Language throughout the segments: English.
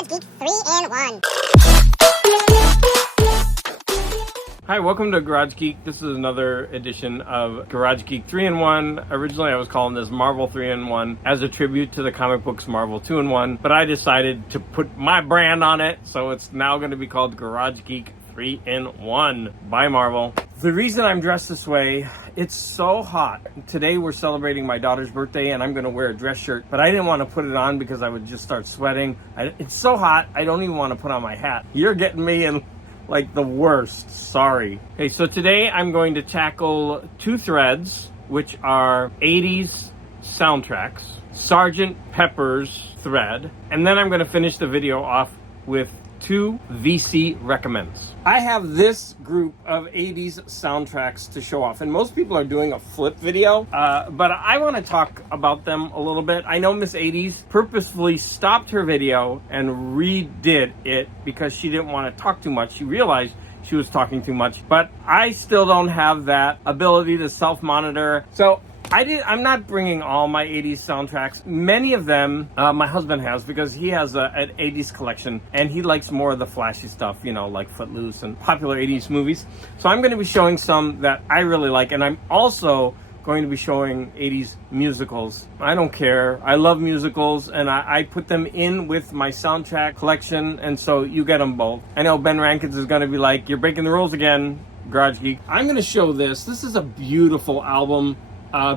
Garage Geek 3-in-1. Hi, welcome to Garage Geek. This is another edition of Garage Geek 3-in-1. Originally, I was calling this Marvel 3-in-1 as a tribute to the comic books Marvel 2-in-1, but I decided to put my brand on it, so it's now going to be called Garage Geek 3-in-1 by Marvel. The reason I'm dressed this way, it's so hot. Today we're celebrating my daughter's birthday and I'm going to wear a dress shirt, but I didn't want to put it on because I would just start sweating. It's so hot, I don't even want to put on my hat. You're getting me in like the worst, sorry. Okay, so today I'm going to tackle two threads, which are 80s soundtracks, Sgt. Pepper's thread, and then I'm going to finish the video off with two VC recommends. I have this group of 80s soundtracks to show off, and most people are doing a flip video, but I want to talk about them a little bit. I know Miss 80s purposefully stopped her video and redid it because she didn't want to talk too much. She realized she was talking too much, but I still don't have that ability to self-monitor. So I'm not bringing all my 80s soundtracks. Many of them, my husband has, because he has an 80s collection, and he likes more of the flashy stuff, you know, like Footloose and popular 80s movies. So I'm going to be showing some that I really like, and I'm also going to be showing 80s musicals. I don't care. I love musicals, and I put them in with my soundtrack collection, and so you get them both. I know Ben Rankins is going to be like, you're breaking the rules again, Garage Geek. I'm going to show this. This is a beautiful album.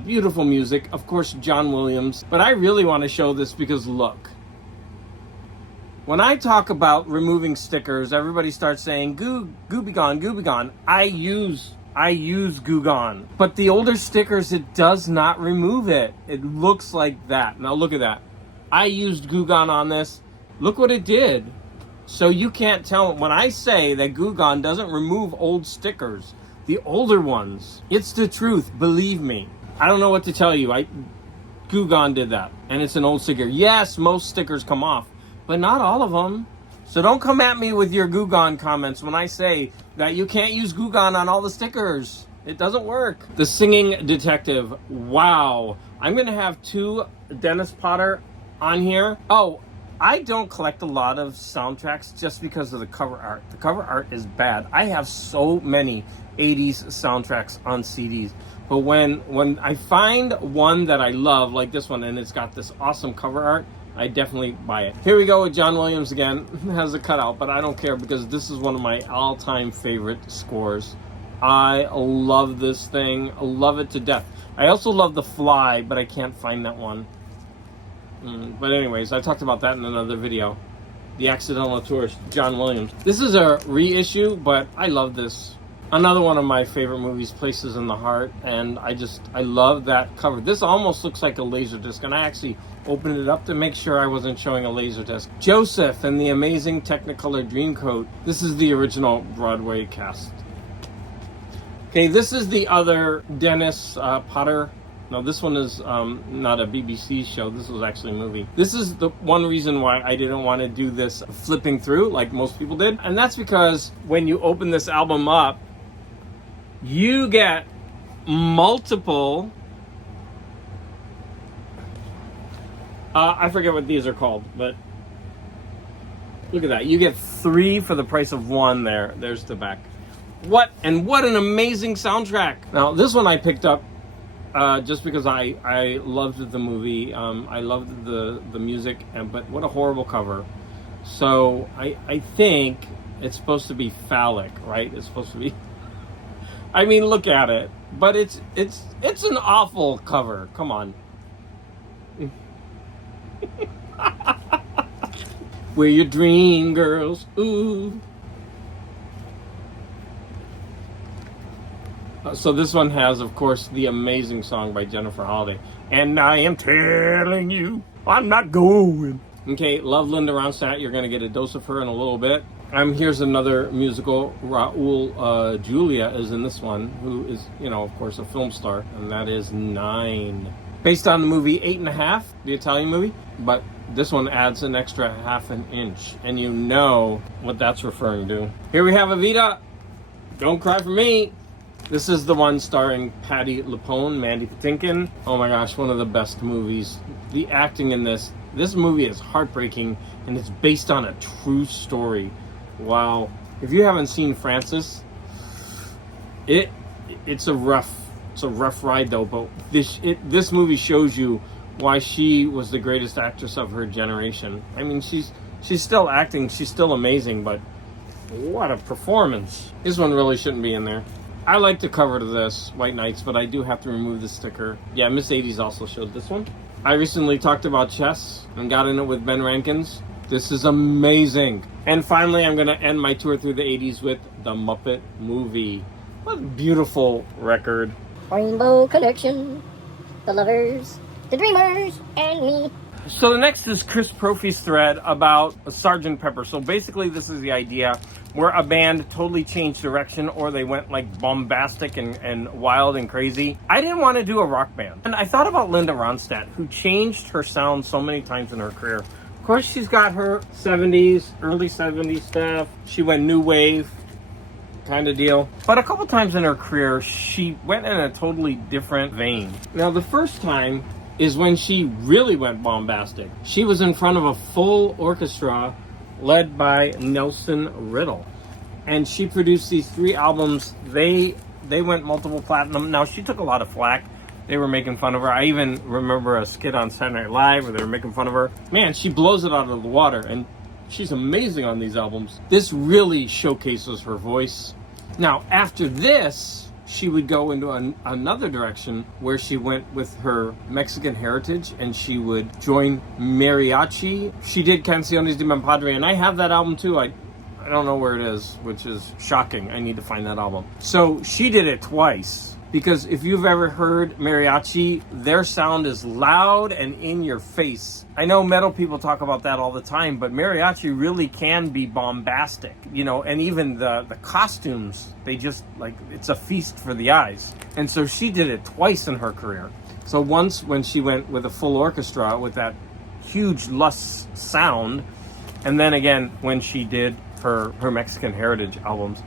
Beautiful music, of course, John Williams, but I really want to show this because look, when I talk about removing stickers, everybody starts saying goo be gone. I use Goo Gone, but the older stickers, it does not remove it. It looks like that. Now look at that. I used Goo Gone on this. Look what it did. So you can't tell when I say that Goo Gone doesn't remove old stickers, the older ones. It's the truth, believe me. I don't know what to tell you. Goo Gone did that, and it's an old sticker. Yes, most stickers come off, but not all of them. So don't come at me with your Goo Gone comments when I say that you can't use Goo Gone on all the stickers. It doesn't work. The Singing Detective. Wow. I'm going to have two Dennis Potter on here. Oh, I don't collect a lot of soundtracks just because of the cover art. The cover art is bad. I have so many 80s soundtracks on CDs. But when I find one that I love, like this one, and it's got this awesome cover art, I definitely buy it. Here we go with John Williams again. It has a cutout, but I don't care because this is one of my all-time favorite scores. I love this thing. I love it to death. I also love The Fly, but I can't find that one. But anyways, I talked about that in another video. The Accidental Tourist, John Williams. This is a reissue, but I love this. Another one of my favorite movies, Places in the Heart, and I love that cover. This almost looks like a Laserdisc, and I actually opened it up to make sure I wasn't showing a Laserdisc. Joseph and the Amazing Technicolor Dreamcoat. This is the original Broadway cast. Okay, this is the other Dennis Potter. No, this one is not a BBC show. This was actually a movie. This is the one reason why I didn't want to do this flipping through like most people did. And that's because when you open this album up, you get multiple... I forget what these are called, but look at that. You get 3 for the price of 1 there. There's the back. What an amazing soundtrack. Now, this one I picked up just because I loved the movie. I loved the music, but what a horrible cover. So I think it's supposed to be phallic, right? It's supposed to be... I mean, look at it. But it's an awful cover. Come on. We're your dream girls. Ooh. So this one has, of course, the amazing song by Jennifer Holliday. And I am telling you, I'm not going. Okay, love Linda Ronstadt. You're going to get a dose of her in a little bit. Here's another musical. Raul Julia is in this one, who is, of course, a film star. And that is 9. Based on the movie 8½, the Italian movie. But this one adds an extra ½ an inch. And you know what that's referring to. Here we have Evita. Don't Cry for Me. This is the one starring Patti LuPone, Mandy Patinkin. Oh my gosh, one of the best movies. The acting in this movie is heartbreaking, and it's based on a true story. Wow. If you haven't seen Frances, it's a rough ride though, but this movie shows you why she was the greatest actress of her generation. I mean, she's still acting, she's still amazing, but what a performance. This one really shouldn't be in there. I like the cover to this, White Knights, but I do have to remove the sticker. Yeah, Miss 80s also showed this one. I recently talked about chess and got in it with Ben Rankins. This is amazing. And finally, I'm going to end my tour through the 80s with The Muppet Movie. What a beautiful record. Rainbow Connection, The Lovers, The Dreamers, and me. So the next is Chris Prophy's thread about Sgt. Pepper. So basically this is the idea where a band totally changed direction, or they went like bombastic and wild and crazy. I didn't want to do a rock band. And I thought about Linda Ronstadt, who changed her sound so many times in her career. Of course, she's got her 70s, early 70s stuff. She went new wave kind of deal. But a couple times in her career, she went in a totally different vein. Now, the first time is when she really went bombastic. She was in front of a full orchestra led by Nelson Riddle. And she produced these 3 albums. They went multiple platinum. Now, she took a lot of flack. They were making fun of her. I even remember a skit on Saturday Night Live where they were making fun of her. Man, she blows it out of the water, and she's amazing on these albums. This really showcases her voice. Now, after this, she would go into another direction where she went with her Mexican heritage, and she would join mariachi. She did Canciones de Mi Padre, and I have that album too. I don't know where it is, which is shocking. I need to find that album. So she did it twice. Because if you've ever heard mariachi, their sound is loud and in your face. I know metal people talk about that all the time, but mariachi really can be bombastic, you know, and even the costumes, they just, like, it's a feast for the eyes. And so she did it twice in her career. So once when she went with a full orchestra with that huge lush sound, and then again when she did her Mexican heritage albums.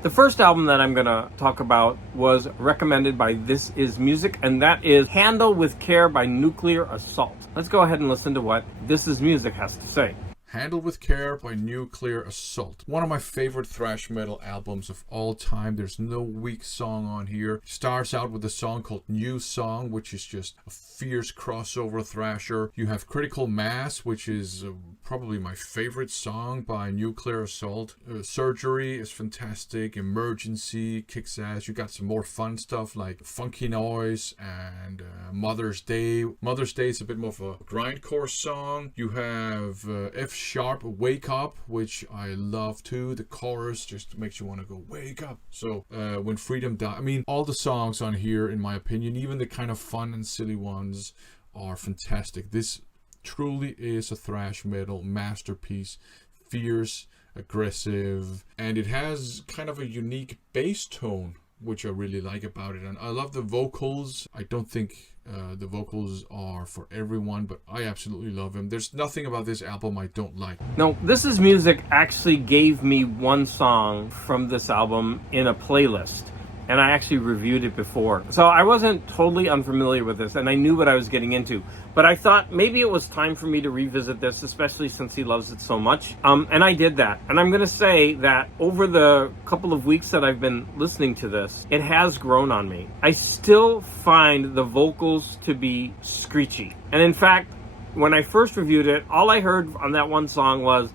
The first album that I'm going to talk about was recommended by This Is Music, and that is Handle With Care by Nuclear Assault. Let's go ahead and listen to what This Is Music has to say. Handle With Care by Nuclear Assault. One of my favorite thrash metal albums of all time. There's no weak song on here. Starts out with a song called New Song, which is just a fierce crossover thrasher. You have Critical Mass, which is probably my favorite song by Nuclear Assault. Surgery is fantastic. Emergency kicks ass. You got some more fun stuff like Funky Noise and Mother's Day. Mother's Day is a bit more of a grindcore song. You have F Sharp Wake Up, which I love too. The chorus just makes you want to go wake up. So When Freedom Dies, I mean, all the songs on here, in my opinion, even the kind of fun and silly ones, are fantastic. This truly is a thrash metal masterpiece. Fierce, aggressive, and it has kind of a unique bass tone, which I really like about it. And I love the vocals. I don't think the vocals are for everyone, but I absolutely love them. There's nothing about this album I don't like. Now, This Is Music actually gave me one song from this album in a playlist, and I actually reviewed it before. So I wasn't totally unfamiliar with this, and I knew what I was getting into. But I thought maybe it was time for me to revisit this, especially since he loves it so much. And I did that. And I'm going to say that over the couple of weeks that I've been listening to this, it has grown on me. I still find the vocals to be screechy. And in fact, when I first reviewed it, all I heard on that one song was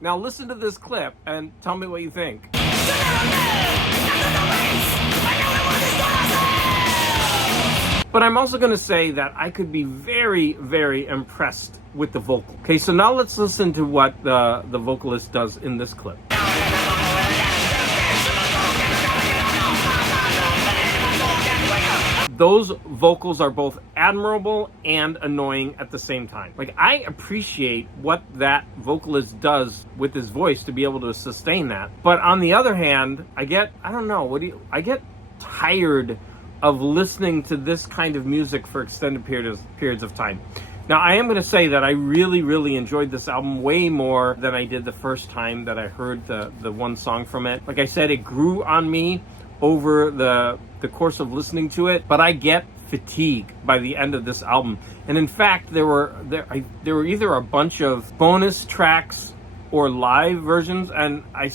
now listen to this clip and tell me what you think. But I'm also going to say that I could be very, very impressed with the vocal. Okay, so now let's listen to what the vocalist does in this clip. Those vocals are both admirable and annoying at the same time. Like, I appreciate what that vocalist does with his voice to be able to sustain that. But on the other hand, I get tired of listening to this kind of music for extended periods of time. Now, I am going to say that I really, really enjoyed this album way more than I did the first time that I heard the one song from it. Like I said, it grew on me over the course of listening to it, but I get fatigue by the end of this album. And in fact, there were either a bunch of bonus tracks or live versions, and I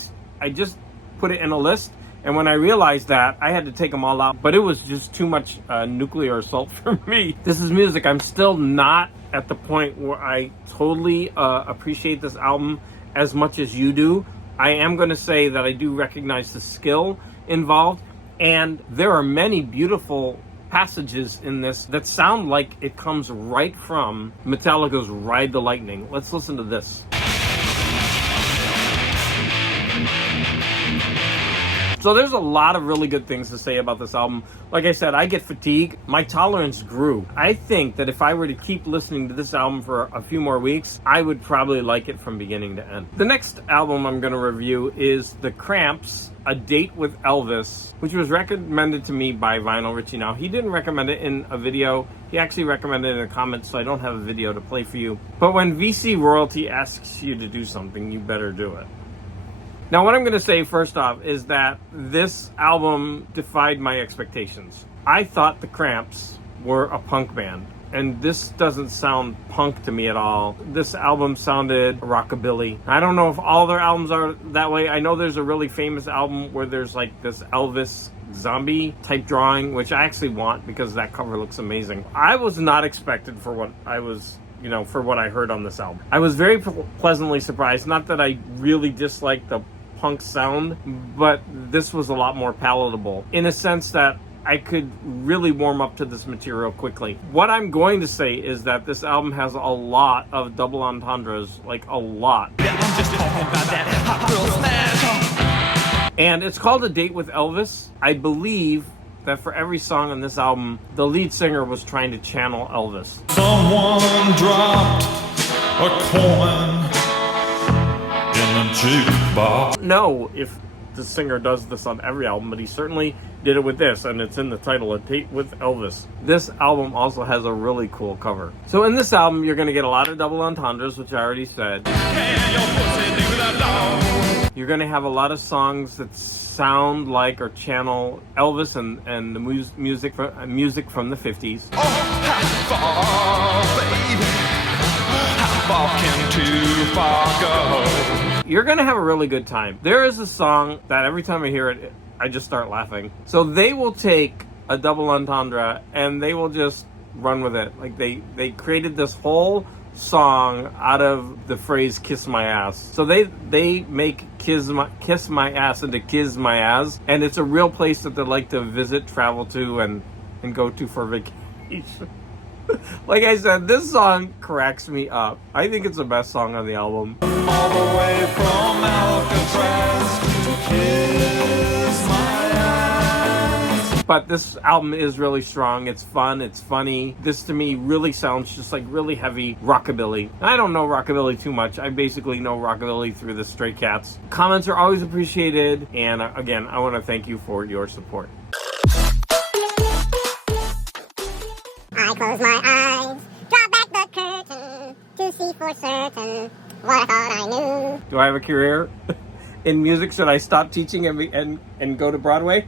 just put it in a list. And when I realized that, I had to take them all out, but it was just too much nuclear assault for me. This is music. I'm still not at the point where I totally appreciate this album as much as you do. I am going to say that I do recognize the skill involved, and there are many beautiful passages in this that sound like it comes right from Metallica's Ride the Lightning. Let's listen to this. So there's a lot of really good things to say about this album. Like I said, I get fatigue. My tolerance grew. I think that if I were to keep listening to this album for a few more weeks, I would probably like it from beginning to end. The next album I'm going to review is the Cramps, A Date with Elvis, which was recommended to me by Vinyl Richie. Now, he didn't recommend it in a video. He actually recommended it in the comments, so I don't have a video to play for you. But when VC Royalty asks you to do something, you better do it. Now, what I'm going to say first off is that this album defied my expectations. I thought the Cramps were a punk band, and this doesn't sound punk to me at all. This album sounded rockabilly. I don't know if all their albums are that way. I know there's a really famous album where there's like this Elvis zombie type drawing, which I actually want because that cover looks amazing. I was not expected for what I was for what I heard on this album. I was very pleasantly surprised. Not that I really disliked the punk sound, but this was a lot more palatable in a sense that I could really warm up to this material quickly. What I'm going to say is that this album has a lot of double entendres, like a lot. I'm just talking about that hot girl smash. And it's called A Date with Elvis. I believe that for every song on this album, the lead singer was trying to channel Elvis. Someone dropped a coin in a jukebox. No, if the singer does this on every album, but he certainly did it with this, and it's in the title, A Date with Elvis. This album also has a really cool cover. So in this album, you're going to get a lot of double entendres, which I already said. You're going to have a lot of songs that sound like or channel Elvis and the music from the 50s. Oh, how far, baby? How far can too far go? You're going to have a really good time. There is a song that every time I hear it, I just start laughing. So they will take a double entendre and they will just run with it. Like they created this whole song out of the phrase "kiss my ass." So they make kiss my ass into kiss my ass, and it's a real place that they like to visit, travel to, and go to for vacation. Like I said, this song cracks me up. I think it's the best song on the album. All the way from Alcatraz to kiss my ass. But this album is really strong. It's fun. It's funny. This to me really sounds just like really heavy rockabilly. I don't know rockabilly too much. I basically know rockabilly through the Stray Cats. Comments are always appreciated. And again, I want to thank you for your support. I close my eyes, draw back the curtain to see for certain what I thought I knew. Do I have a career in music? Should I stop teaching and go to Broadway?